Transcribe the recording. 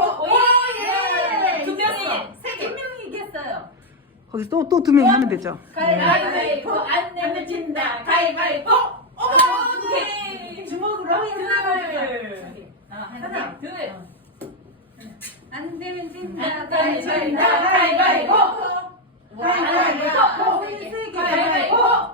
오예! 두 명이 두 명이 이겼어요. 거기서 또 두 명이 하면 되죠. 가위바위보 안 내면 진다. 가위바위보. 오케이. 주먹으로 하나, 둘. 안 되면 진다. 안 되면 진다. 가위바위보. 가위바위보. 가위바위보. 가위바위보.